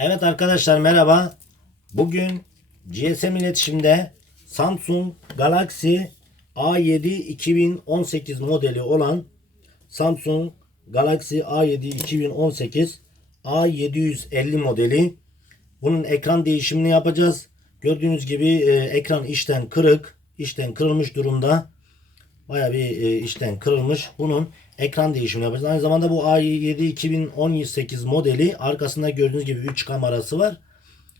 Evet arkadaşlar merhaba. Bugün GSM iletişimde Samsung Galaxy A7 2018 modeli olan Samsung Galaxy A7 2018 A750 modeli. Bunun ekran değişimini yapacağız. Gördüğünüz gibi ekran içten kırık, içten kırılmış durumda. Bayağı bir işten kırılmış. Bunun ekran değişimi yapacağız. Aynı zamanda bu A7 2018 modeli arkasında gördüğünüz gibi 3 kamerası var.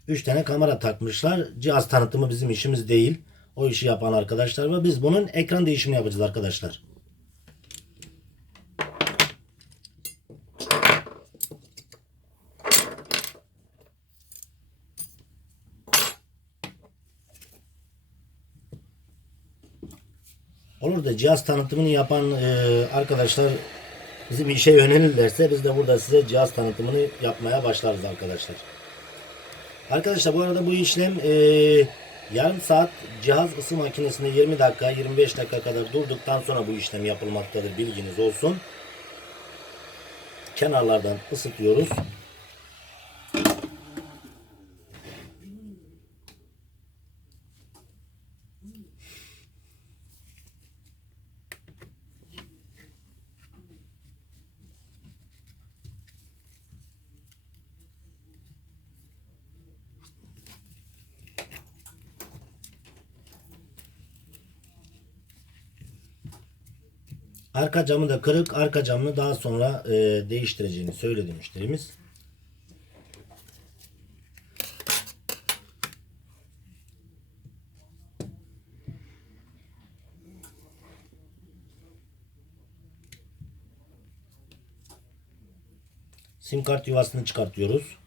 3 tane kamera takmışlar. Cihaz tanıtımı bizim işimiz değil. O işi yapan arkadaşlar var. Biz bunun ekran değişimini yapacağız arkadaşlar. Olur da cihaz tanıtımını yapan arkadaşlar bizim işe yönelirlerse biz de burada size cihaz tanıtımını yapmaya başlarız arkadaşlar. Arkadaşlar bu arada bu işlem yarım saat cihaz ısı makinesinde 20 dakika 25 dakika kadar durduktan sonra bu işlem yapılmaktadır, bilginiz olsun. Kenarlardan ısıtıyoruz. Arka camı da kırık. Arka camını daha sonra değiştireceğini söyledi müşterimiz. Sim kart yuvasını çıkartıyoruz.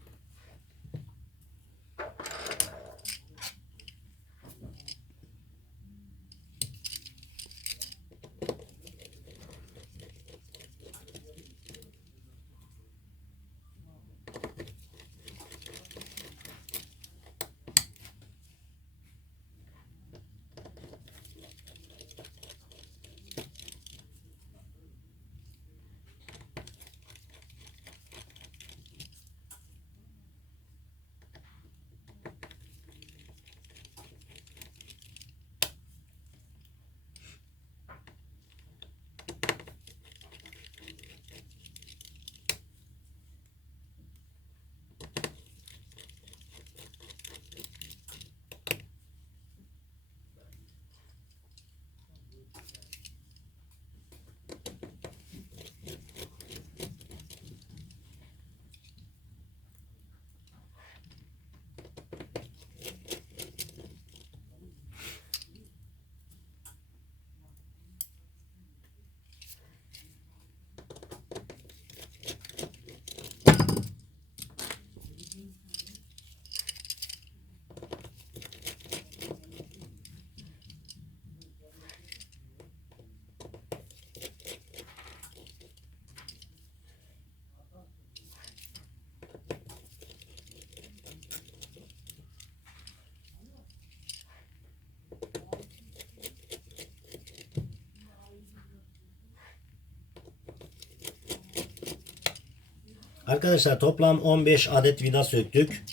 Arkadaşlar toplam 15 adet vida söktük.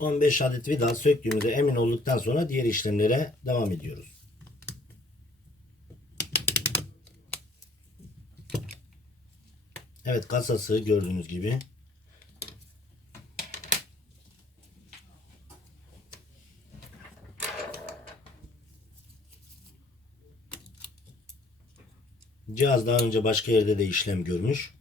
15 adet vida söktüğümüze emin olduktan sonra diğer işlemlere devam ediyoruz. Evet, kasası gördüğünüz gibi. Cihaz daha önce başka yerde de işlem görmüş.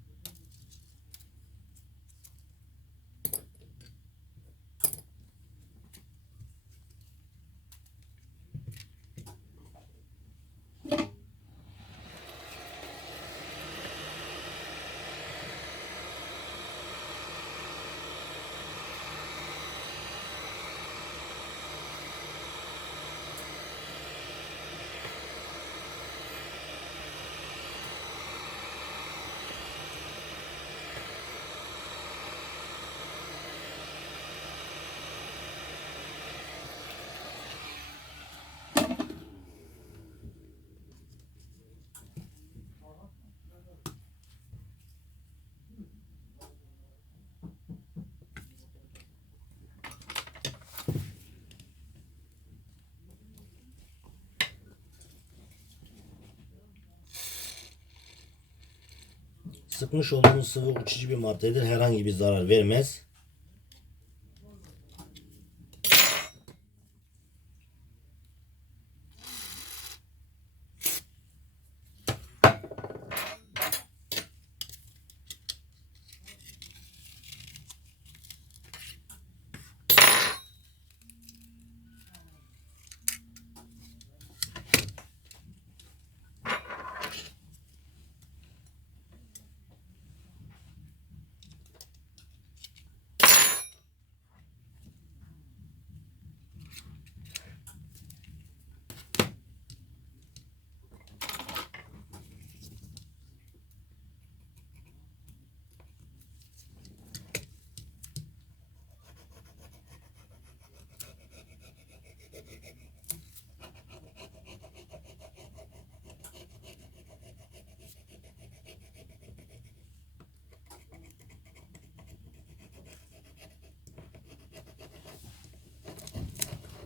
Sıkmış olduğumuz sıvı uçucu bir maddedir. Herhangi bir zarar vermez.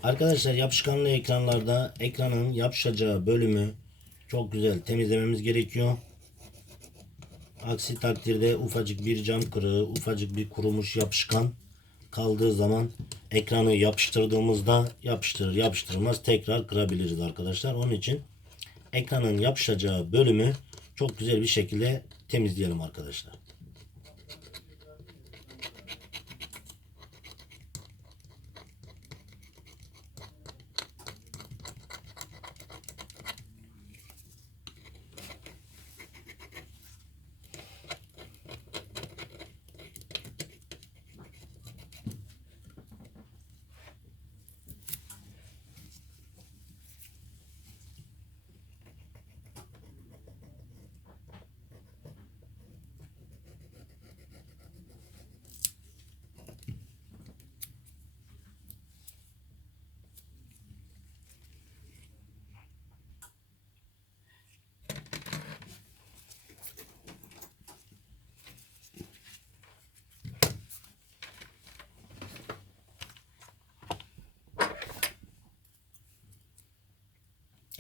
Arkadaşlar, yapışkanlı ekranlarda ekranın yapışacağı bölümü çok güzel temizlememiz gerekiyor. Aksi takdirde ufacık bir cam kırığı, ufacık bir kurumuş yapışkan kaldığı zaman ekranı yapıştırdığımızda yapıştırır yapıştırmaz tekrar kırabiliriz arkadaşlar. Onun için ekranın yapışacağı bölümü çok güzel bir şekilde temizleyelim arkadaşlar.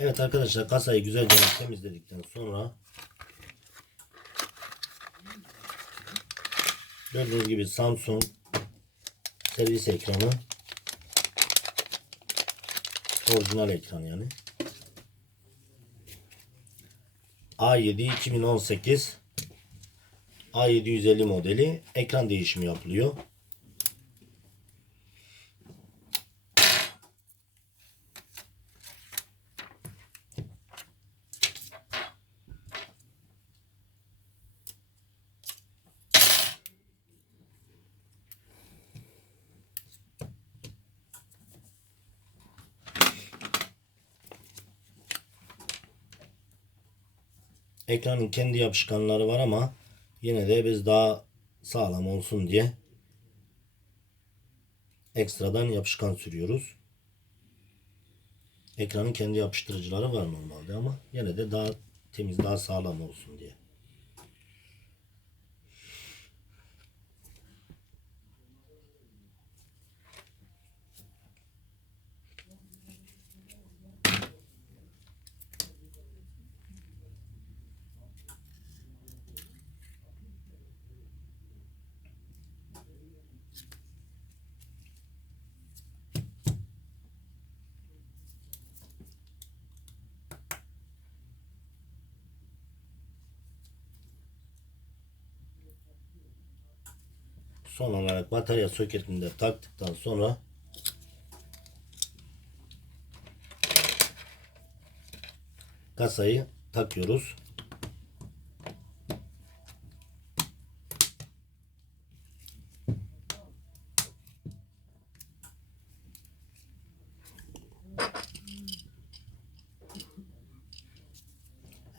Evet arkadaşlar, kasayı güzelce temizledikten sonra gördüğünüz gibi Samsung servis ekranı, orijinal ekran yani. A7 2018 A750 modeli, ekran değişimi yapılıyor. Ekranın kendi yapışkanları var ama yine de biz daha sağlam olsun diye ekstradan yapışkan sürüyoruz. Ekranın kendi yapıştırıcıları var normalde ama yine de daha temiz, daha sağlam olsun diye. Son olarak batarya soketini de taktıktan sonra kasayı takıyoruz.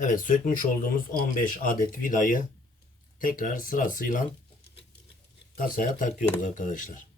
Evet, sökmüş olduğumuz 15 adet vidayı tekrar sırasıyla kasaya takıyoruz arkadaşlar.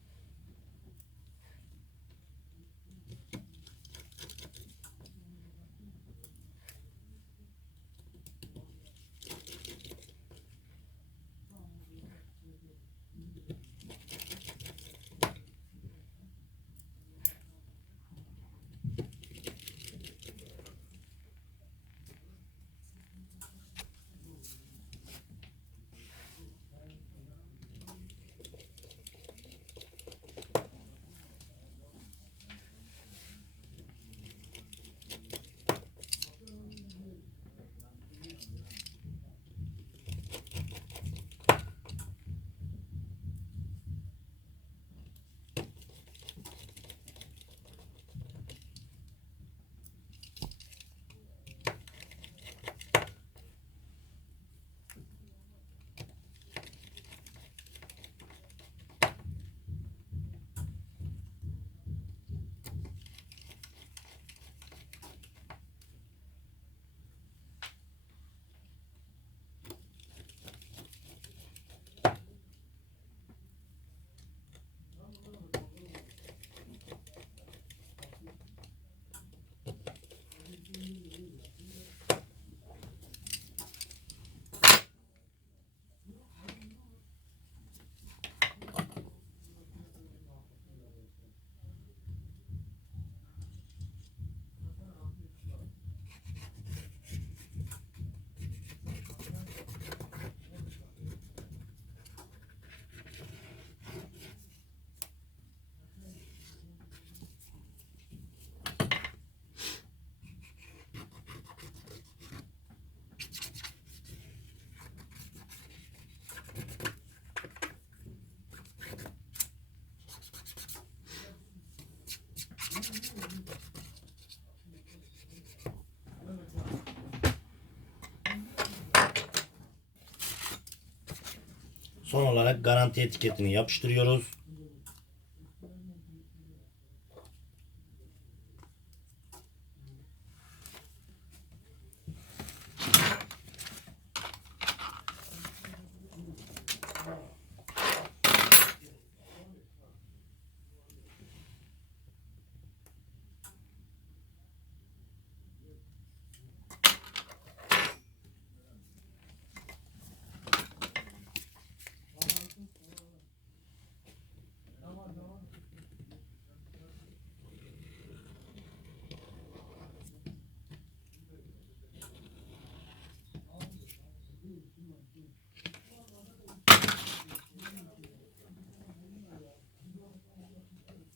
Son olarak garanti etiketini yapıştırıyoruz.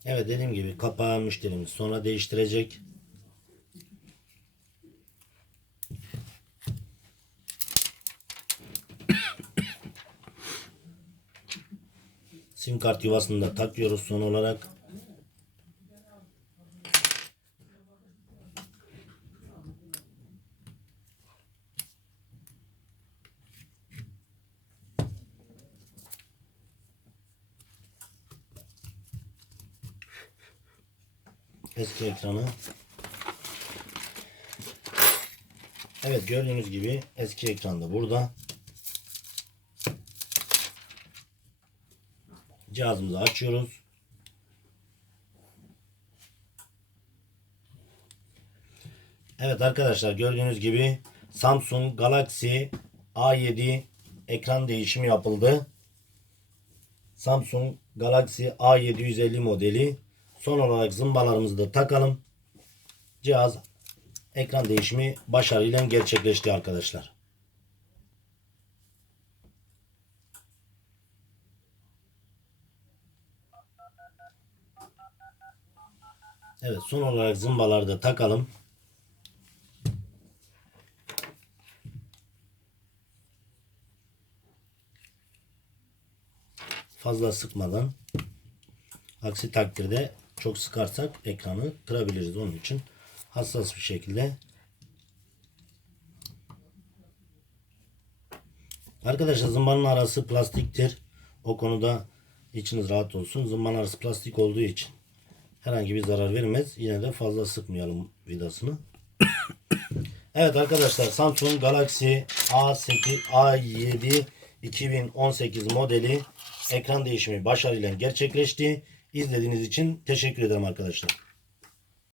Evet, dediğim gibi kapağı müşterimiz sonra değiştirecek. Sim kart yuvasını da takıyoruz son olarak. Eski ekranı. Evet, gördüğünüz gibi eski ekranda burada. Cihazımızı açıyoruz. Evet arkadaşlar, gördüğünüz gibi Samsung Galaxy A7 ekran değişimi yapıldı. Samsung Galaxy A750 modeli. Son olarak zımbalarımızı da takalım. Cihaz ekran değişimi başarıyla gerçekleşti arkadaşlar. Evet, son olarak zımbaları da takalım. Fazla sıkmadan. Aksi takdirde çok sıkarsak ekranı kırabiliriz. Onun için hassas bir şekilde. Arkadaşlar, zımbanın arası plastiktir. O konuda içiniz rahat olsun. Zımbanın arası plastik olduğu için herhangi bir zarar vermez. Yine de fazla sıkmayalım vidasını. Evet arkadaşlar, Samsung Galaxy A7 2018 modeli ekran değişimi başarıyla gerçekleşti. İzlediğiniz için teşekkür ederim arkadaşlar.